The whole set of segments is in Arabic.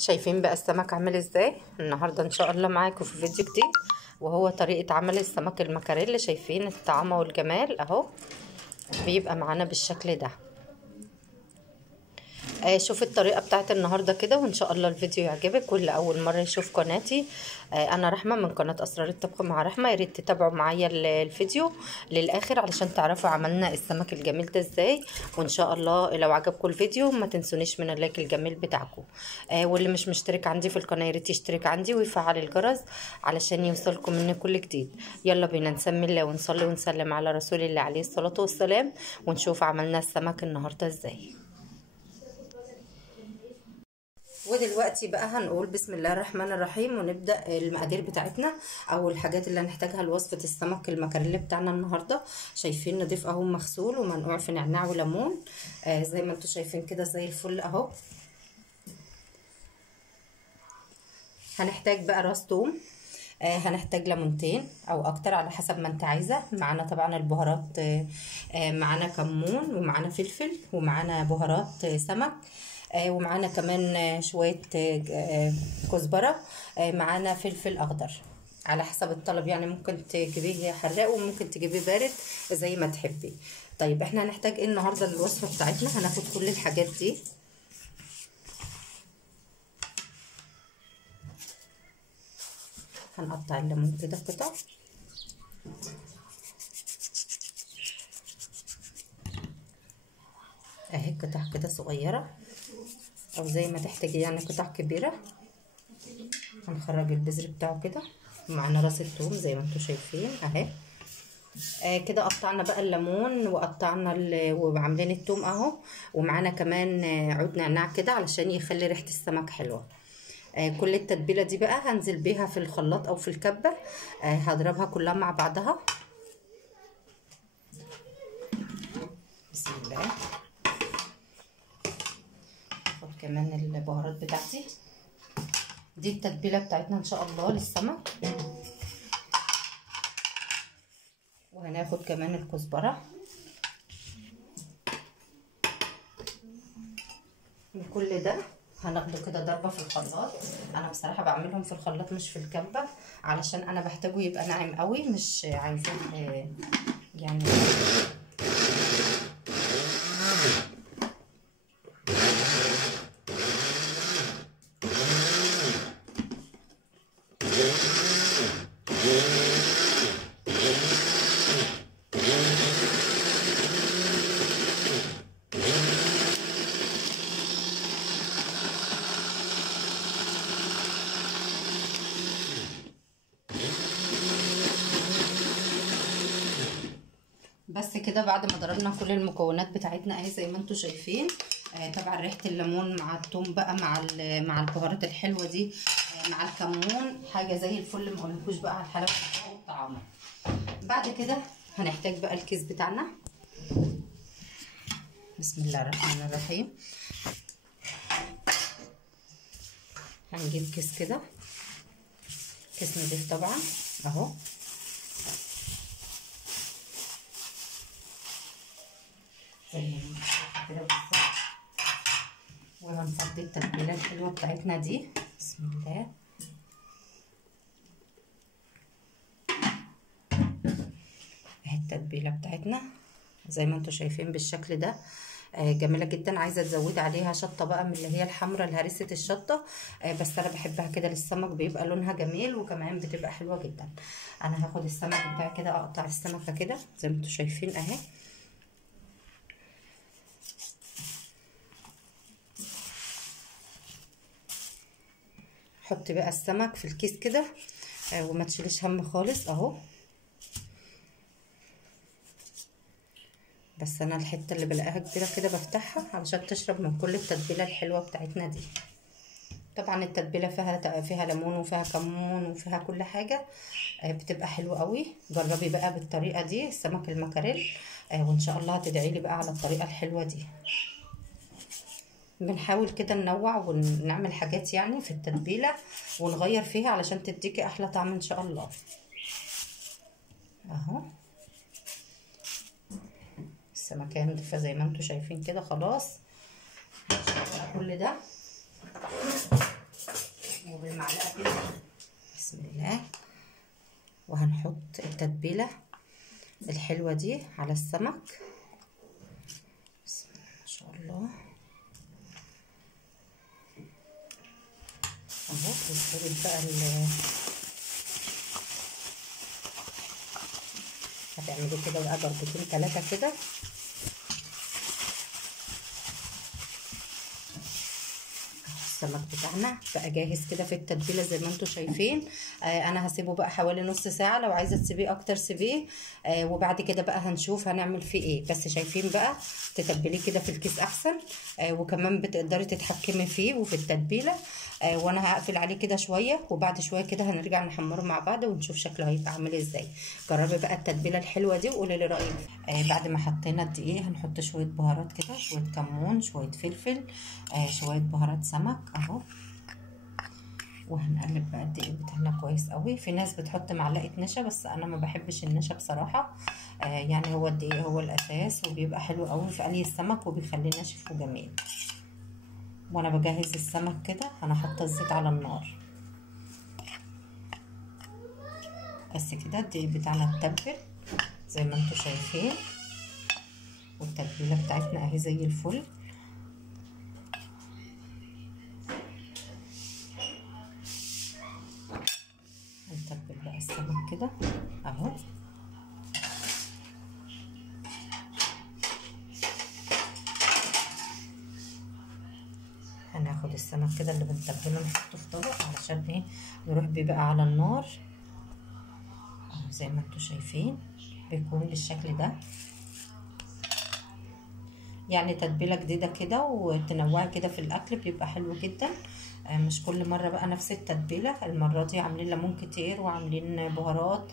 شايفين بقى السمك عامل ازاي النهارده؟ ان شاء الله معاكم في فيديو جديد، وهو طريقه عمل السمك المكاريلي. شايفين الطعامه والجمال اهو، بيبقى معانا بالشكل ده. شوف الطريقه بتاعت النهارده كده، وان شاء الله الفيديو يعجبك. واللي اول مره يشوف قناتي، انا رحمه من قناه اسرار الطبخ مع رحمه. يا ريت تتابعوا معايا الفيديو للاخر علشان تعرفوا عملنا السمك الجميل ده ازاي. وان شاء الله لو عجبكم الفيديو ما تنسونيش من اللايك الجميل بتاعكم. واللي مش مشترك عندي في القناه يا ريت يشترك عندي ويفعل الجرس علشان يوصلكم مني كل جديد. يلا بينا نسمي الله ونصلي ونسلم على رسول الله عليه الصلاه والسلام، ونشوف عملنا السمك النهارده ازاي. ودلوقتي بقى هنقول بسم الله الرحمن الرحيم ونبدأ المقادير بتاعتنا او الحاجات اللي هنحتاجها لوصفة السمك المكاريلي بتاعنا النهاردة. شايفين نضيف اهو مغسول ومنقوع في نعناع وليمون، زي ما انتم شايفين كده زي الفل اهو. هنحتاج بقى راس توم، هنحتاج ليمونتين او اكتر على حسب ما انت عايزه. معانا طبعا البهارات، معانا كمون ومعانا فلفل ومعانا بهارات سمك، ومعانا كمان شويه كزبره، معانا فلفل اخضر على حسب الطلب، يعني ممكن تجيبيه حراق وممكن تجيبيه بارد زي ما تحبي. طيب احنا هنحتاج ايه النهارده للوصفه بتاعتنا؟ هناخد كل الحاجات دي. هنقطع الليمون كده قطع، اهي قطع كده صغيره او زي ما تحتاجي يعني قطع كبيره. هنخرج البذر بتاعه كده. ومعانا راس الثوم زي ما انتم شايفين اهي. كده قطعنا بقى الليمون وقطعنا وعاملين الثوم اهو. ومعانا كمان عود نعناع كده علشان يخلي ريحه السمك حلوه. كل التتبيله دي بقى هنزل بيها في الخلاط او في الكبه، هضربها كلها مع بعضها. بسم الله. هاخد كمان البهارات بتاعتي دي، التتبيله بتاعتنا ان شاء الله للسمك. وهناخد كمان الكزبره، وكل ده هناخده كده ضربه في الخلاط. انا بصراحه بعملهم في الخلاط مش في الكبه علشان انا بحتاجه يبقى ناعم قوي، مش عايزين يعني بس كده. بعد ما ضربنا كل المكونات بتاعتنا اهي زي ما انتم شايفين، طبعا ريحه الليمون مع الثوم بقى مع البهارات الحلوه دي، مع الكمون، حاجه زي الفل. ما اقولكوش بقى على الحلاوه والطعامه. بعد كده هنحتاج بقى الكيس بتاعنا. بسم الله الرحمن الرحيم. هنجيب كيس كده، كيس نضيف طبعا اهو. زي ما كده بالظبط. وهنفضي التتبيله الحلوه بتاعتنا دي. بسم الله. اهي التتبيله بتاعتنا زي ما انتم شايفين بالشكل ده، جميله جدا. عايزه تزودي عليها شطه بقى من اللي هي الحمراء الهريسه الشطه، بس انا بحبها كده للسمك، بيبقى لونها جميل وكمان بتبقى حلوه جدا. انا هاخد السمك بتاعي كده، اقطع السمكه كده زي ما انتم شايفين اهي. حطي بقى السمك في الكيس كده، وما تشيليش هم خالص اهو. بس انا الحته اللي بلاقيها كبيره كده بفتحها علشان تشرب من كل التتبيله الحلوه بتاعتنا دي. طبعا التتبيله فيها ليمون وفيها كمون وفيها كل حاجه، بتبقى حلوه قوي. جربي بقى بالطريقه دي السمك المكاريل، وان شاء الله هتدعي لي بقى على الطريقه الحلوه دي. بنحاول كده ننوع ونعمل حاجات يعني في التتبيله ونغير فيها علشان تديكي احلى طعم ان شاء الله اهو. السمكه نضيفه زي ما انتم شايفين كده. خلاص كل ده معلقه كده. بسم الله. وهنحط التتبيله الحلوه دي على السمك. بسم الله ما شاء الله اهو. وتفرد بقى هتعملي كده بقى ضربتين 3 كده. السمك بتاعنا بقى جاهز كده في التتبيله زي ما انتم شايفين. انا هسيبه بقى حوالي نص ساعه، لو عايزه تسيبيه اكتر سيبيه. وبعد كده بقى هنشوف هنعمل فيه ايه. بس شايفين بقى تتبليه كده في الكيس احسن. وكمان بتقدري تتحكمي فيه وفي التتبيله. وانا هقفل عليه كده شويه، وبعد شويه كده هنرجع نحمره مع بعض ونشوف شكله هيبقى عامل ازاي. جربي بقى التتبيله الحلوه دي وقولي لي رايك. بعد ما حطينا الدقيق هنحط شويه بهارات كده، شويه كمون، شويه فلفل، شويه بهارات سمك اهو. وهنقلب بقى الدقيق بتاعنا كويس قوي. في ناس بتحط معلقه نشا، بس انا ما بحبش النشا بصراحه. يعني هو الدقيق هو الاساس، وبيبقى حلو قوي في قلي السمك وبيخليه ناشف وجميل. وانا بجهز السمك كده انا حاطه الزيت على النار. بس كده الدقيق بتاعنا اتبل زي ما انتم شايفين، والتتبيله بتاعتنا اهي زي الفل. هنتبل بقى السمك كده اهو. هناخد السمك كده اللي بنتبله نحطه في طبق علشان ايه نروح بيه بقى على النار اهو. زي ما انتم شايفين بيكون بالشكل ده. يعني تتبيله جديده كده وتنوعي كده في الاكل بيبقى حلو جدا. مش كل مره بقى نفس التتبيله. المره دي عاملين ليمون كتير وعاملين بهارات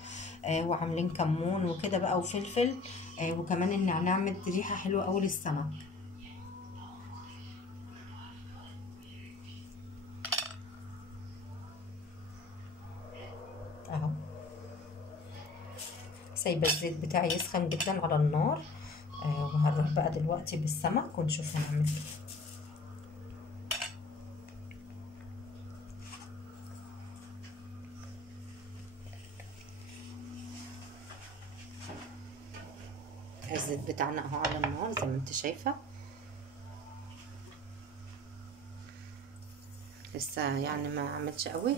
وعاملين كمون وكده بقى وفلفل. وكمان النعناع مدي ريحه حلوه قوي للسمك اهو. سايبه الزيت بتاعي يسخن جدا على النار. وهنروح بقى دلوقتي بالسمك ونشوف هنعمل ايه. الزيت بتاعنا اهو على النار زي ما انت شايفه. لسه يعني ما عملتش قوي.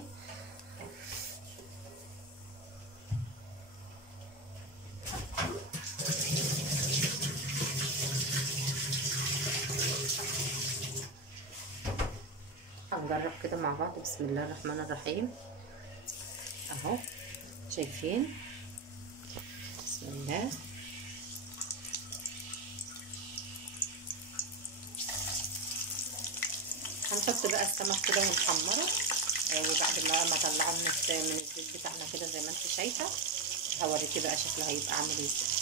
هنجرب كده مع بعض. بسم الله الرحمن الرحيم اهو. شايفين؟ بسم الله. هنحط بقى السمك كده ونحمره. وبعد ما طلعه من الزيت بتاعنا كده زي ما انت شايفه هوريكي بقى شكله هيبقى عامل ازاي.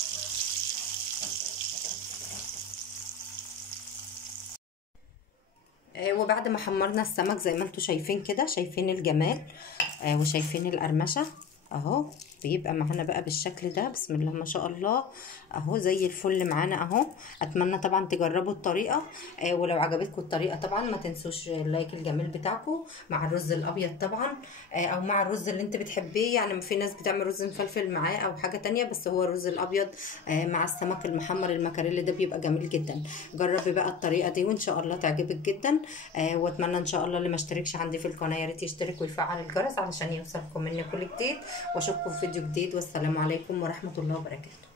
وبعد ما حمرنا السمك زي ما انتم شايفين كده، شايفين الجمال وشايفين القرمشه اهو. بيبقى معانا بقى بالشكل ده. بسم الله ما شاء الله اهو زي الفل معانا اهو. اتمنى طبعا تجربوا الطريقه. ولو عجبتكم الطريقه طبعا ما تنسوش اللايك الجميل بتاعكم مع الرز الابيض طبعا. او مع الرز اللي انت بتحبيه. يعني في ناس بتعمل رز مفلفل معاه او حاجه تانية، بس هو الرز الابيض مع السمك المحمر المكاريلي ده بيبقى جميل جدا. جربي بقى الطريقه دي وان شاء الله تعجبك جدا. واتمنى ان شاء الله اللي ما اشتركش عندي في القناه يا ريت يشترك ويفعل الجرس علشان يوصلكم مني كل جديد. واشوفكم في فيديو جديد، والسلام عليكم ورحمه الله وبركاته.